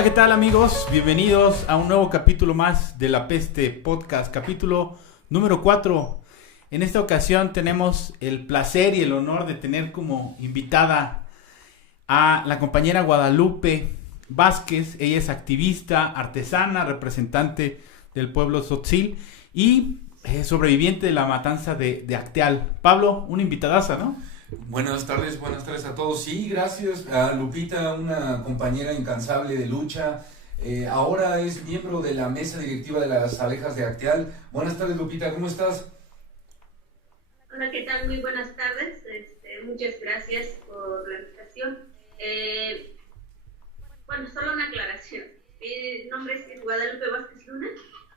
Hola, ¿qué tal amigos? Bienvenidos a un nuevo capítulo más de La Peste Podcast, capítulo número 4. En esta ocasión tenemos el placer y el honor de tener como invitada a la compañera Guadalupe Vázquez. Ella es activista, artesana, representante del pueblo tzotzil y sobreviviente de la matanza de Acteal. Pablo, una invitadaza, ¿no? Buenas tardes a todos. Sí, gracias a Lupita, una compañera incansable de lucha. Ahora es miembro de la mesa directiva de las abejas de Acteal. Buenas tardes, Lupita, ¿cómo estás? Hola, ¿qué tal? Muy buenas tardes. Muchas gracias por la invitación. Solo una aclaración. Mi nombre es Guadalupe Vázquez Luna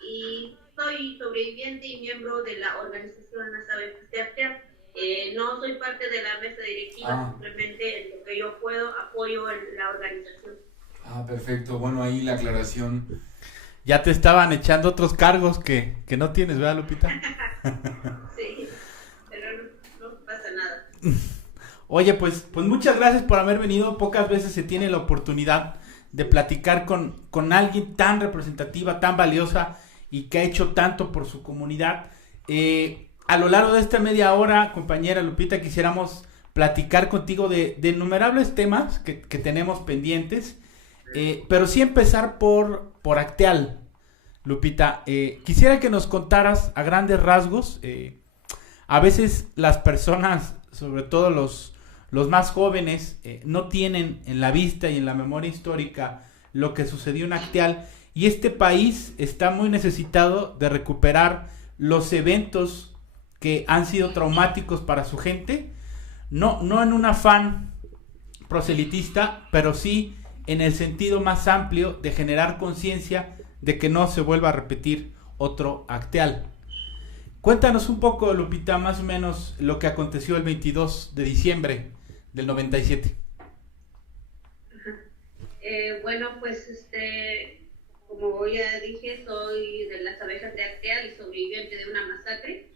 y soy sobreviviente y miembro de la organización Las Abejas de Acteal. No soy parte de la mesa directiva, simplemente en lo que yo puedo apoyo la organización. Perfecto. Bueno, ahí la aclaración. Ya te estaban echando otros cargos que no tienes, ¿verdad, Lupita? Sí, pero no pasa nada. Oye, pues muchas gracias por haber venido. Pocas veces se tiene la oportunidad de platicar con alguien tan representativa, tan valiosa y que ha hecho tanto por su comunidad. A lo largo de esta media hora, compañera Lupita, quisiéramos platicar contigo de innumerables temas que tenemos pendientes, pero sí empezar por Acteal. Lupita, quisiera que nos contaras a grandes rasgos. A veces las personas, sobre todo los más jóvenes, no tienen en la vista y en la memoria histórica lo que sucedió en Acteal, y este país está muy necesitado de recuperar los eventos que han sido traumáticos para su gente, no en un afán proselitista, pero sí en el sentido más amplio de generar conciencia de que no se vuelva a repetir otro Acteal. Cuéntanos un poco, Lupita, más o menos lo que aconteció el 22 de diciembre del 97. Como ya dije, soy de las abejas de Acteal y sobreviviente de una masacre.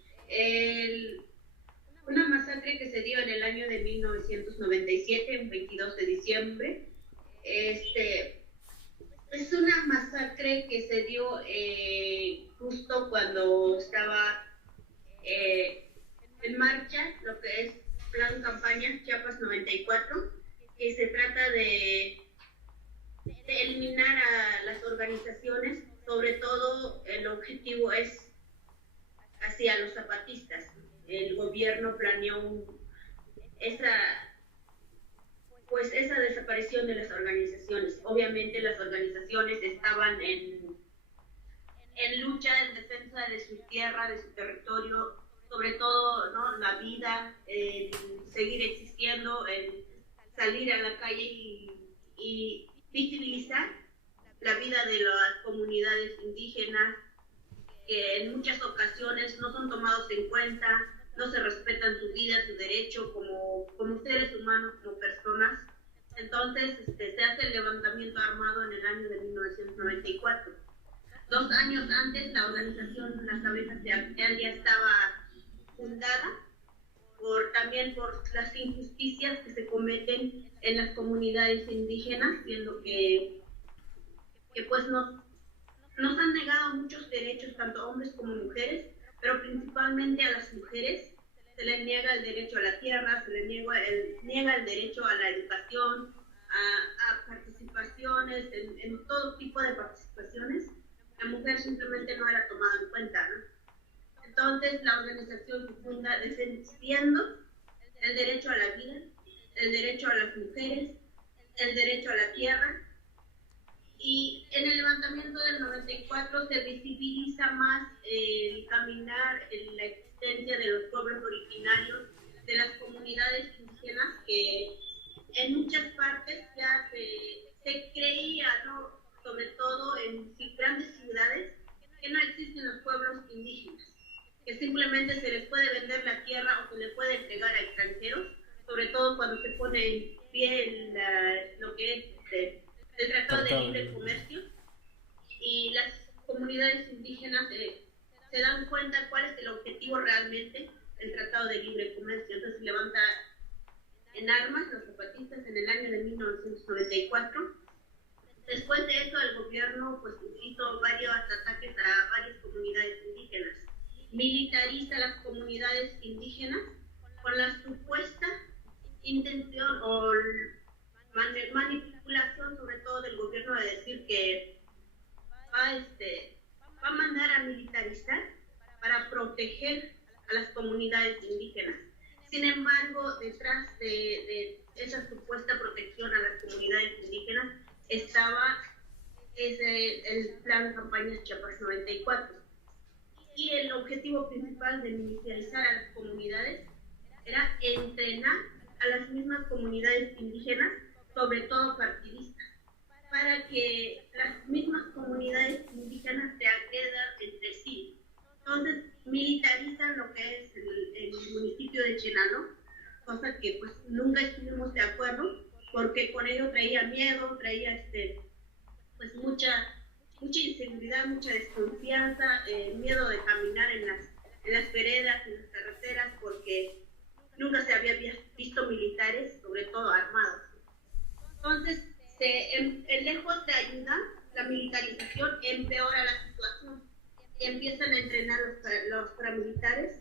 Una masacre que se dio en el año de 1997, el 22 de diciembre. Es una masacre que se dio justo cuando estaba en marcha lo que es Plan Campaña Chiapas 94, que se trata de eliminar a las organizaciones. Sobre todo el objetivo es hacia los zapatistas. El gobierno planeó esa desaparición de las organizaciones. Obviamente las organizaciones estaban en lucha en defensa de su tierra, de su territorio, sobre todo, ¿no?, la vida, seguir existiendo, salir a la calle y visibilizar la vida de las comunidades indígenas, que en muchas ocasiones no son tomados en cuenta, no se respetan su vida, su derecho como seres humanos, como personas. Entonces se hace el levantamiento armado en el año de 1994. 2 años antes, la organización Las Abejas de Acteal ya estaba fundada también por las injusticias que se cometen en las comunidades indígenas, viendo que pues nos han negado muchos derechos, tanto a hombres como mujeres, pero principalmente a las mujeres. Se les niega el derecho a la tierra, se les niega el derecho a la educación, a participaciones, en todo tipo de participaciones. La mujer simplemente no era tomada en cuenta, ¿no? Entonces la organización se funda defendiendo el derecho a la vida, el derecho a las mujeres, el derecho a la tierra. Y en el levantamiento del 94 se visibiliza más el caminar en la existencia de los pueblos originarios, de las comunidades indígenas, que en muchas partes ya se creía, ¿no?, sobre todo en grandes ciudades, que no existen los pueblos indígenas, que simplemente se les puede vender la tierra o se les puede entregar a extranjeros, sobre todo cuando se pone en pie lo que es el Tratado de Libre Comercio, y las comunidades indígenas se dan cuenta cuál es el objetivo realmente del Tratado de Libre Comercio. Entonces se levanta en armas los zapatistas en el año de 1994, Después de eso, el gobierno pues hizo varios ataques a varias comunidades indígenas. Militariza las comunidades indígenas con la supuesta intención o manipulación, sobre todo del gobierno, de decir que va a mandar a militarizar para proteger a las comunidades indígenas. Sin embargo, detrás de esa supuesta protección a las comunidades indígenas estaba el plan Campañas Chiapas 94. Y el objetivo principal de militarizar a las comunidades era entrenar a las mismas comunidades indígenas, sobre todo partidistas, para que las mismas comunidades indígenas se agredan entre sí. Entonces militarizan lo que es el municipio de Chenaló, cosa que pues nunca estuvimos de acuerdo, porque con ello traía miedo, traía pues mucha inseguridad, mucha desconfianza, miedo de caminar en las veredas, en las carreteras, porque nunca se había visto militares, sobre todo armados. Entonces, lejos de ayudar, la militarización empeora la situación y empiezan a entrenar los paramilitares,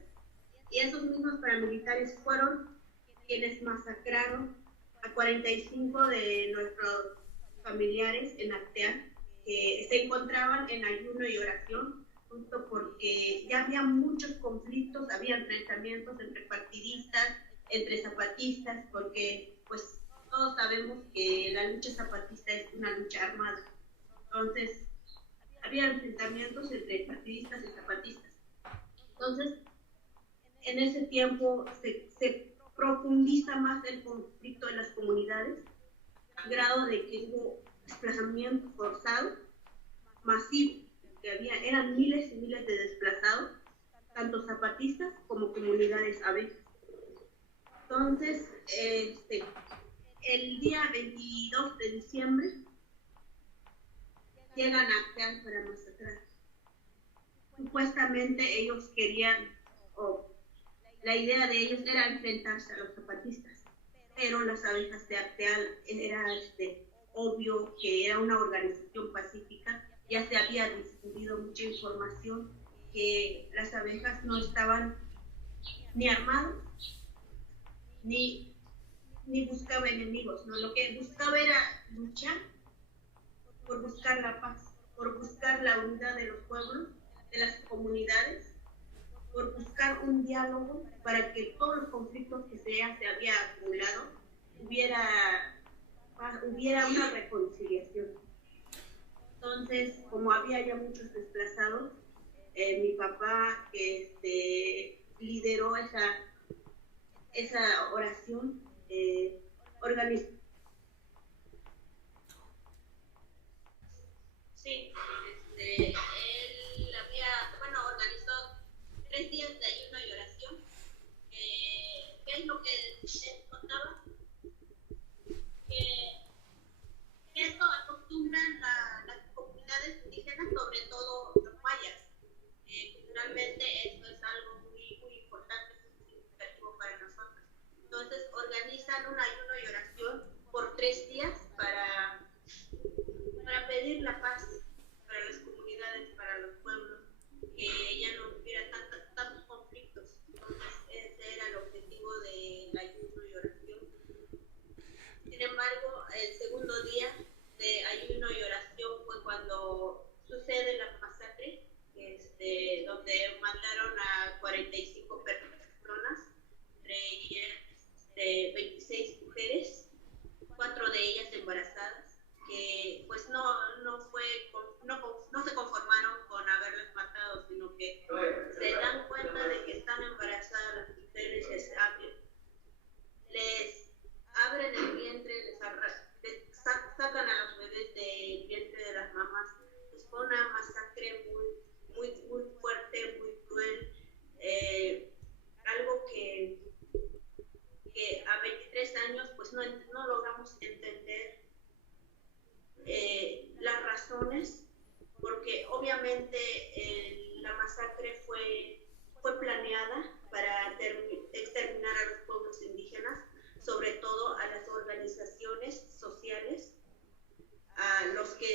y esos mismos paramilitares fueron quienes masacraron a 45 de nuestros familiares en Acteal, que se encontraban en ayuno y oración, justo porque ya había muchos conflictos, había enfrentamientos entre partidistas, entre zapatistas, porque pues todos sabemos que la lucha zapatista es una lucha armada. Entonces, había enfrentamientos entre partidistas y zapatistas. Entonces, en ese tiempo se profundiza más el conflicto en las comunidades, a grado de que hubo desplazamiento forzado, masivo, que eran miles y miles de desplazados, tanto zapatistas como comunidades abejas. Entonces, el día 22 de diciembre llegan a Acteal para masacrar. Supuestamente ellos querían, o la idea de ellos era enfrentarse a los zapatistas, pero las abejas de Acteal era obvio que era una organización pacífica. Ya se había difundido mucha información que las abejas no estaban ni armadas ni buscaba enemigos, ¿no? Lo que buscaba era luchar por buscar la paz, por buscar la unidad de los pueblos, de las comunidades, por buscar un diálogo para que todos los conflictos que se había acumulado hubiera una reconciliación. Entonces, como había ya muchos desplazados, mi papá lideró esa oración, organizó. Sí, él organizó 3 días de ayuno y oración. ¿Qué es lo que él contaba? Que esto acostumbran las comunidades indígenas, sobre todo los mayas. Culturalmente esto es algo muy, muy importante, muy significativo para nosotros. Entonces organizan un ayuno y oración por 3 días para pedir la paz para las comunidades, para los pueblos, que ya no hubiera tantos conflictos. Entonces ese era el objetivo del ayuno y oración. Sin embargo, el segundo día de ayuno y oración fue cuando sucede la masacre, donde mataron a 45 personas, entre ellas 26 mujeres, 4 de ellas embarazadas, que pues no se conformaron con haberlas matado, sino que se dan cuenta de que están embarazadas las mujeres, les abren el vientre, sacan a los bebés del vientre de las mamás. Pues fue una masacre muy, muy, muy fuerte, muy cruel, algo que a 23 años pues no logramos entender las razones, porque obviamente la masacre fue planeada para exterminar a los pueblos indígenas, sobre todo a las organizaciones sociales, a los que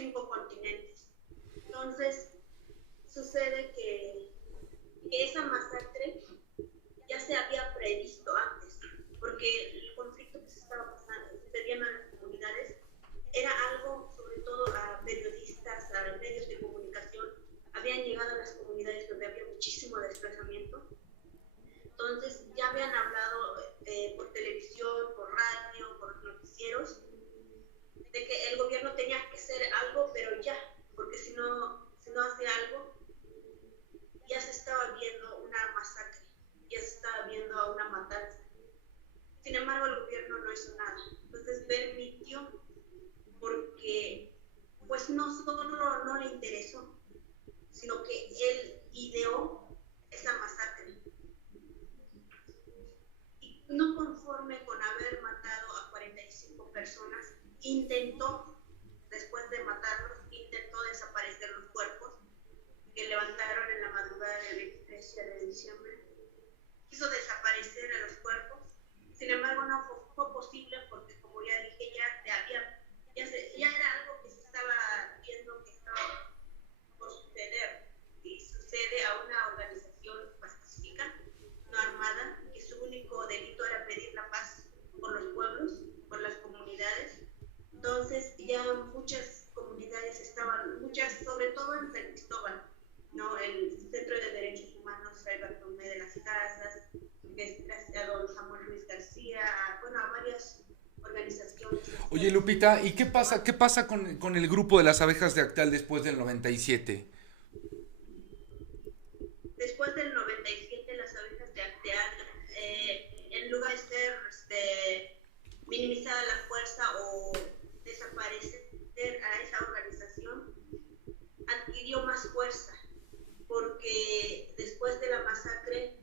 5 continentes. Entonces, sucede que esa masacre ya se había previsto antes, porque el conflicto que se estaba sucediendo en las comunidades era algo, sobre todo a periodistas, a medios de comunicación, habían llegado a las comunidades donde había muchísimo desplazamiento. Entonces ya habían hablado por televisión, por radio, por los noticieros, de que el gobierno tenía que hacer algo, pero ya, porque si no hace algo, ya se estaba viendo una masacre, ya se estaba viendo una matanza. Sin embargo, el gobierno no hizo nada. Entonces permitió, porque pues no solo no le interesó, sino que él ideó esa masacre. Y no conforme con haber matado a 45 personas, intentó, después de matarlos, intentó desaparecer los cuerpos que levantaron en la madrugada del 23 de diciembre. Quiso desaparecer a los cuerpos, sin embargo no fue posible porque, como ya dije, ya era algo que se estaba viendo que estaba por suceder, y sucede a una organización pacífica, no armada, que su único delito era pedir la paz por los pueblos, por las comunidades. Entonces ya muchas comunidades sobre todo en San Cristóbal, ¿no? El Centro de Derechos Humanos Fray Bartolomé de las Casas, que es gracias a don Samuel Ruiz García, a varias organizaciones. Oye, Lupita, ¿y qué pasa con el grupo de las abejas de Acteal después del 97? Después del 97, las abejas de Acteal, en lugar de ser minimizada la fuerza o desaparecer a esa organización, adquirió más fuerza, porque después de la masacre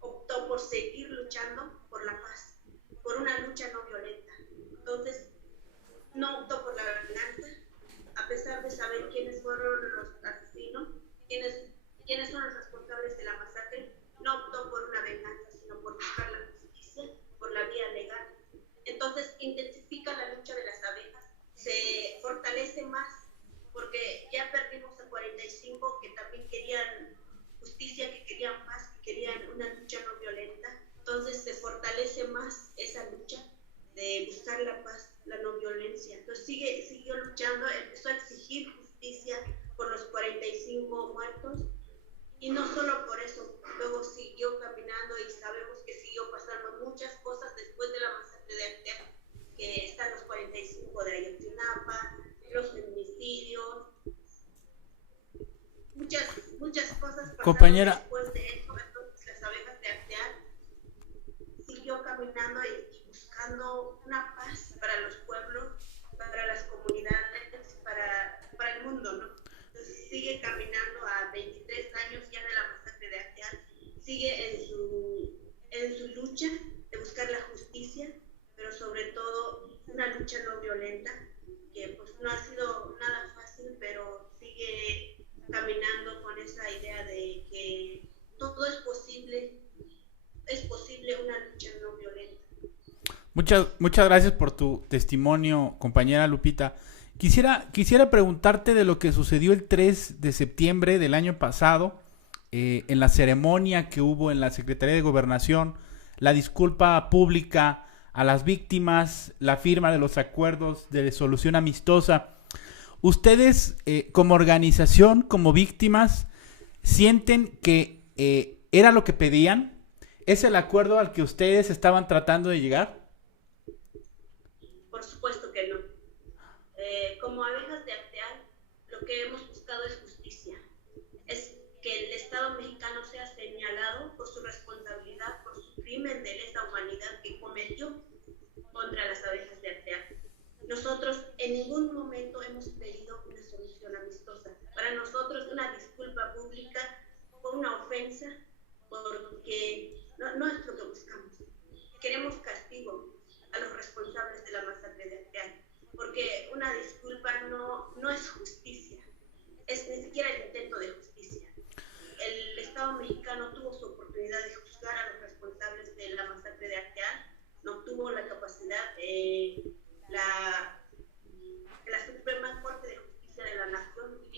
optó por seguir luchando por la paz, por una lucha no violenta. Entonces, no optó por la venganza, a pesar de saber quiénes fueron los asesinos, quiénes son los responsables de la masacre. No optó por una venganza, sino por buscar la justicia por la vía legal. Entonces, intensifica la lucha de las abejas, se fortalece más, porque ya perdimos a 45 que también querían justicia, que querían paz, que querían una lucha no violenta. Entonces se fortalece más esa lucha de buscar la paz, la no violencia. Entonces siguió luchando, empezó a exigir justicia por los 45 muertos, y no solo por eso, luego siguió caminando, y sabemos que siguió pasando muchas cosas después de la masacre de Acteal, que están los 45 de Ayotzinapa, los feminicidios, muchas cosas pasaron. Compañera, después de eso. Entonces las abejas de Acteal siguió caminando y buscando una paz para los pueblos, para las comunidades, para el mundo, ¿no? Entonces sigue caminando a 23 años ya de la masacre de Acteal, sigue en su lucha de buscar la justicia, pero sobre todo una lucha no violenta, que pues no ha sido nada fácil, pero sigue caminando con esa idea de que todo es posible una lucha no violenta. Muchas gracias por tu testimonio, compañera Lupita. Quisiera preguntarte de lo que sucedió el 3 de septiembre del año pasado, en la ceremonia que hubo en la Secretaría de Gobernación, la disculpa pública a las víctimas, la firma de los acuerdos de solución amistosa. ¿Ustedes, como organización, como víctimas, sienten que era lo que pedían? ¿Es el acuerdo al que ustedes estaban tratando de llegar? Por supuesto que no. Como abejas de Acteal, lo que hemos buscado es justicia. Es que el Estado mexicano sea señalado por su responsabilidad, por su crimen de lesa humanidad que cometió contra las abejas de Acteal. Nosotros en ningún momento hemos pedido una solución amistosa. Para nosotros una disculpa pública fue una ofensa, porque no es lo que buscamos. Queremos castigo a los responsables de la masacre de Acteal, porque una disculpa no es justicia, es ni siquiera el intento de justicia. El Estado mexicano tuvo su oportunidad de juzgar a los responsables de la masacre de Acteal, no tuvo la capacidad. La Suprema Corte de Justicia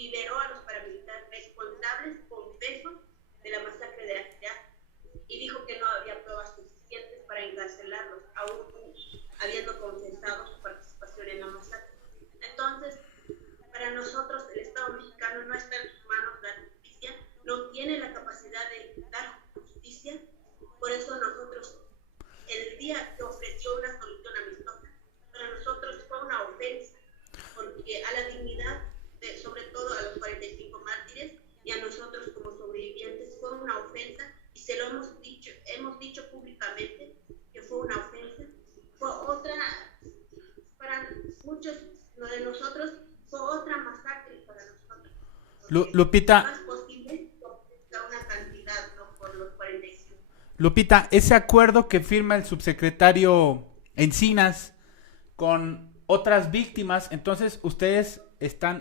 liberó a los paramilitares responsables con pesos de la masacre de Acteal y dijo que no había pruebas suficientes para encarcelarlos, aún habiendo confesado su participación en la masacre. Entonces, para nosotros el Estado mexicano no está en sus manos dar justicia, no tiene la capacidad de dar justicia, por eso nosotros, el día que ofreció una solución amistosa, para nosotros fue una ofensa, porque a la dignidad, sobre todo a los 45 mártires y a nosotros como sobrevivientes, fue una ofensa, y se lo hemos dicho públicamente que fue una ofensa, fue otra, para muchos de nosotros, fue otra masacre para nosotros. Lupita, Es más posible dar una cantidad, ¿no? Por los 45. Lupita, ese acuerdo que firma el subsecretario Encinas con otras víctimas, entonces ustedes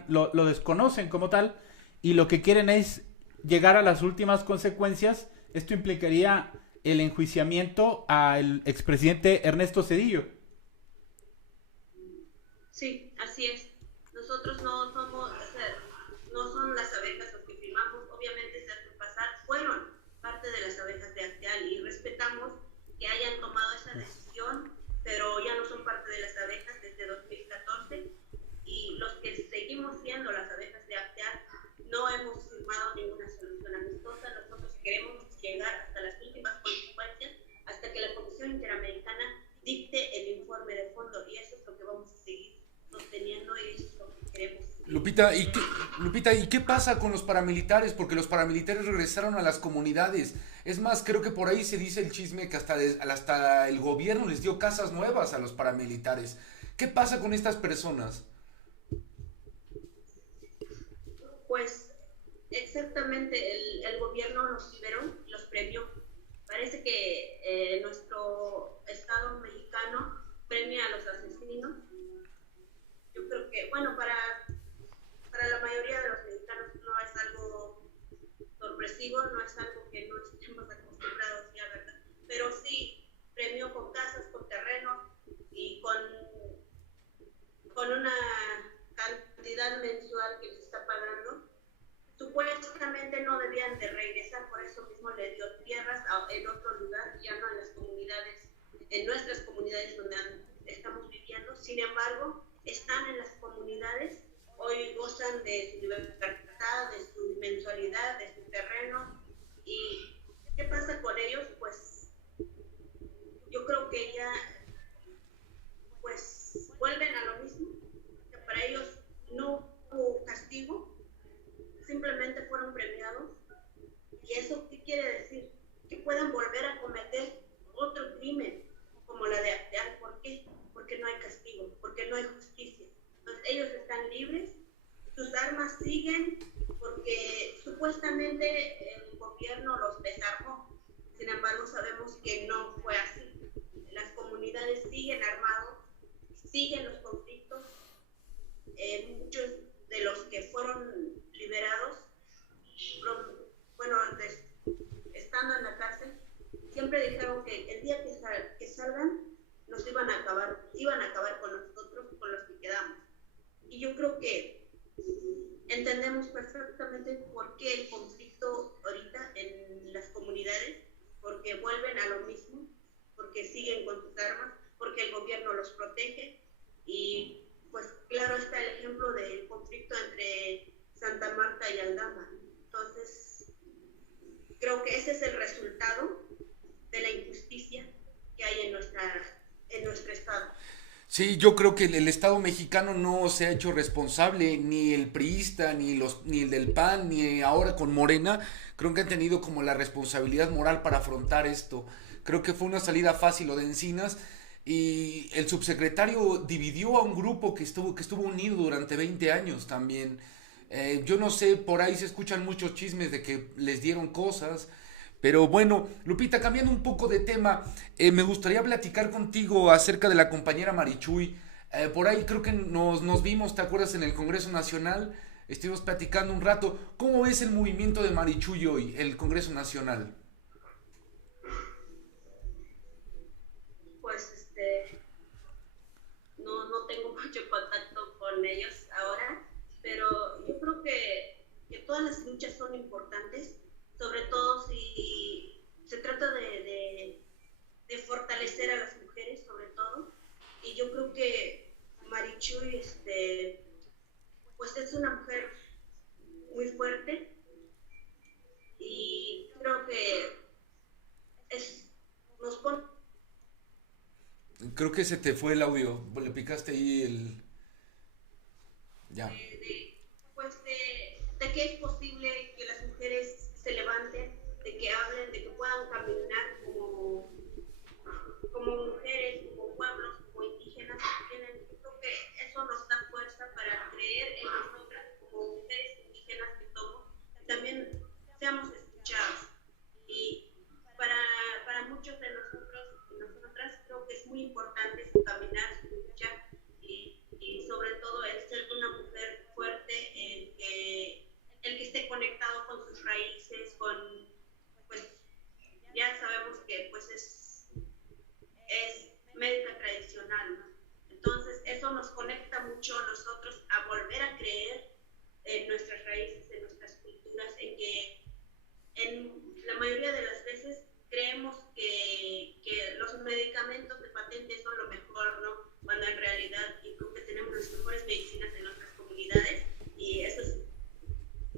lo desconocen como tal y lo que quieren es llegar a las últimas consecuencias. Esto implicaría el enjuiciamiento al expresidente Ernesto Zedillo. Sí, así es. Nosotros no somos, no son las abejas los que firmamos, obviamente se hacen pasar, fueron parte de las abejas de Acteal y respetamos que hayan tomado esa decisión, pero ya no son parte de las abejas desde 2014 y los que seguimos siendo las abejas de Acteal no hemos firmado ninguna solución amistosa. Nosotros queremos llegar hasta las últimas consecuencias, hasta que la Comisión Interamericana dicte el informe de fondo, y eso es lo que vamos a seguir sosteniendo y eso es lo que queremos. Lupita, ¿y qué pasa con los paramilitares? Porque los paramilitares regresaron a las comunidades. Es más, creo que por ahí se dice el chisme que hasta el gobierno les dio casas nuevas a los paramilitares. ¿Qué pasa con estas personas? Pues exactamente, el gobierno los liberó, los premió. Parece que nuestro Estado mexicano premia a los asesinos. Yo creo que, bueno, para la mayoría de los mexicanos no es algo sorpresivo, no es algo que no estemos acostumbrados ya, ¿verdad? Pero sí premió con casas, con terrenos y con una cantidad mensual que les está pagando. Supuestamente no debían de regresar, por eso mismo le dio tierras en otro lugar, ya no en las comunidades, en nuestras comunidades donde estamos viviendo. Sin embargo, están en las comunidades, hoy gozan de su libertad, de su mensualidad, de su terreno. ¿Y qué pasa con ellos? Pues yo creo que ya pues vuelven a lo mismo, que para ellos no hubo castigo, simplemente fueron premiados. ¿Y eso qué quiere decir? Que puedan volver a cometer otro crimen como la de Acteal. ¿Por qué? Porque no hay castigo, porque no hay justicia. Entonces ellos están libres, sus armas siguen, porque supuestamente el gobierno los desarmó. Sin embargo, sabemos que no fue así. Las comunidades siguen armados, siguen los conflictos. Muchos de los que fueron liberados, bueno, estando en la cárcel, siempre dijeron que el día que salgan nos iban a acabar con nosotros, con los que quedamos. Y yo creo que entendemos perfectamente por qué el conflicto ahorita en las comunidades, porque vuelven a lo mismo, porque siguen con sus armas, porque el gobierno los protege. Y pues claro está el ejemplo del conflicto entre Santa Marta y Aldama. Entonces creo que ese es el resultado de la injusticia que hay en nuestro estado. Sí, yo creo que el Estado mexicano no se ha hecho responsable, ni el priista, ni el del PAN, ni ahora con Morena. Creo que han tenido como la responsabilidad moral para afrontar esto. Creo que fue una salida fácil lo de Encinas, y el subsecretario dividió a un grupo que estuvo unido durante 20 años también. Yo no sé, por ahí se escuchan muchos chismes de que les dieron cosas. Pero bueno, Lupita, cambiando un poco de tema, me gustaría platicar contigo acerca de la compañera Marichuy. Por ahí creo que nos vimos, ¿te acuerdas? En el Congreso Nacional, estuvimos platicando un rato. ¿Cómo ves el movimiento de Marichuy hoy, el Congreso Nacional? Pues no tengo mucho contacto con ellos ahora, pero yo creo que son importantes, sobre todo si se trata de fortalecer a las mujeres, sobre todo. Y yo creo que Marichuy, pues es una mujer muy fuerte, y creo que nos pone... Creo que se te fue el audio, le picaste ahí el... Ya. De que es posible que las mujeres se levanten, de que hablen, de que puedan caminar como mujeres, como pueblos, como indígenas. Creo que eso nos da fuerza para creer en nosotras como mujeres indígenas que somos, y también seamos escuchadas. Y para muchos de nosotros y nosotras creo que es muy importante su caminar, su lucha, y sobre todo el ser una mujer fuerte, el que esté conectado con sus raíces, pues ya sabemos que pues es médica tradicional, ¿no? Entonces eso nos conecta mucho a nosotros a volver a creer en nuestras raíces, en nuestras culturas, en que en la mayoría de las veces creemos que los medicamentos de patente son lo mejor, ¿no? Cuando en realidad yo creo que tenemos las mejores medicinas en nuestras comunidades, y eso es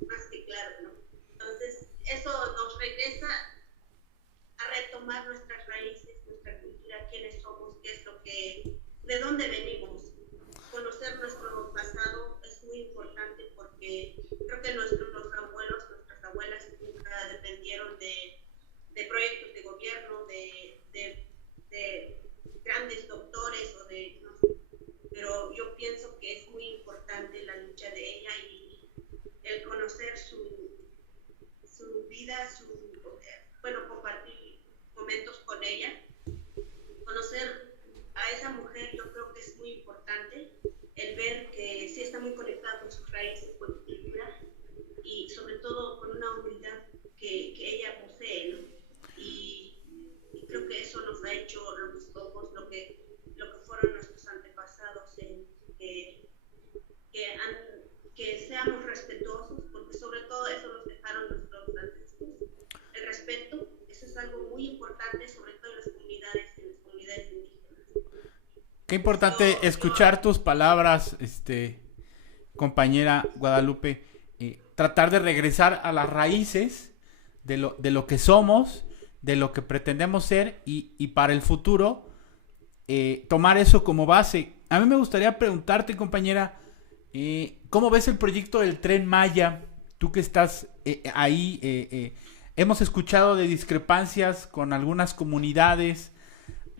más que claro, ¿no? Entonces eso nos regresa a retomar nuestras raíces, nuestra cultura, quiénes somos, qué es lo que, de dónde venimos. Conocer nuestro pasado es muy importante, porque creo que nuestros abuelos, nuestras abuelas nunca dependieron de proyectos de gobierno, de grandes doctores o de, no sé, pero yo pienso que es muy importante la lucha de ella y el conocer su vida, compartir momentos con ella, conocer a esa mujer. Yo creo que es muy importante el ver que sí está muy conectada con sus raíces, con su cultura, y sobre todo con una humildad que ella posee, ¿no? Y creo que eso nos ha hecho lo que somos, lo que fueron nuestros antepasados, que seamos respetuosos, porque sobre todo eso nos dejaron nuestros ancestros. El respeto, eso es algo muy importante, sobre todo en las comunidades indígenas. Qué importante escuchar tus palabras, compañera Guadalupe. Tratar de regresar a las raíces de lo que somos, de lo que pretendemos ser, y para el futuro tomar eso como base. A mí me gustaría preguntarte, compañera, ¿cómo ves el proyecto del Tren Maya? Tú que estás ahí, hemos escuchado de discrepancias con algunas comunidades.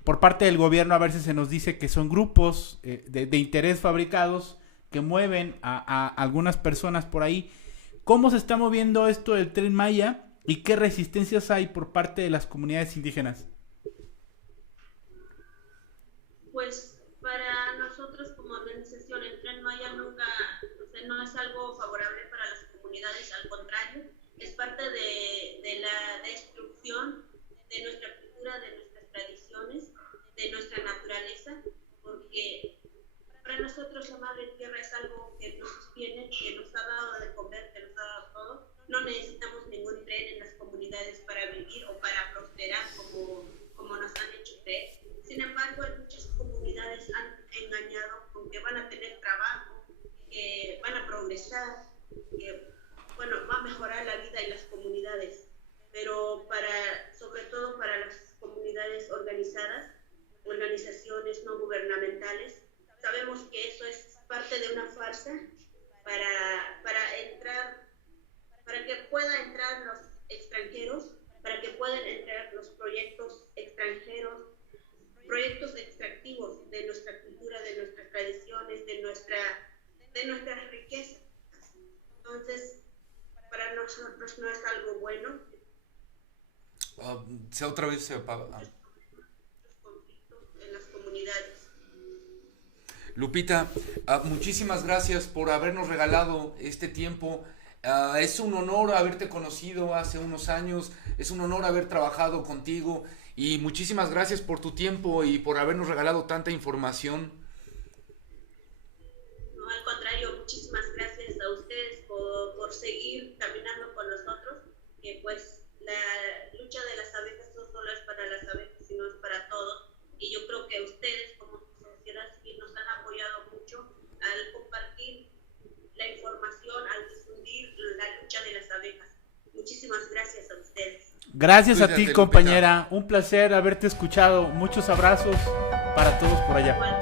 Por parte del gobierno a veces se nos dice que son grupos de interés fabricados que mueven a algunas personas por ahí. ¿Cómo se está moviendo esto del Tren Maya y qué resistencias hay por parte de las comunidades indígenas? Pues para nosotros como organización el Tren Maya nunca, no es algo favorable para las comunidades, al contrario, es parte de la destrucción de nuestra cultura, de nuestras tradiciones, de nuestra naturaleza, porque para nosotros la madre tierra es algo que nos sostiene, que nos ha dado de comer, que nos ha dado todo. No necesitamos ningún tren en las comunidades para vivir o para prosperar como nos han hecho creer. Sin embargo, muchas comunidades han engañado con que van a tener trabajo, que van a progresar, que va a mejorar la vida en las comunidades. Pero sobre todo para las comunidades organizadas, organizaciones no gubernamentales, sabemos que eso es parte de una farsa para que puedan entrar los extranjeros, para que puedan entrar los proyectos extranjeros, proyectos extractivos de nuestra cultura, de nuestras tradiciones, de nuestras riquezas. Entonces, para nosotros no es algo bueno. Otra vez se apaga. Los conflictos en las comunidades. Lupita, muchísimas gracias por habernos regalado este tiempo. Es un honor haberte conocido hace unos años, es un honor haber trabajado contigo, y muchísimas gracias por tu tiempo y por habernos regalado tanta información. No, al contrario, muchísimas gracias a ustedes por seguir caminando con nosotros. Gracias a Cuídate, ti, Lupita. compañera. Un placer haberte escuchado. Muchos abrazos para todos por allá. Igual.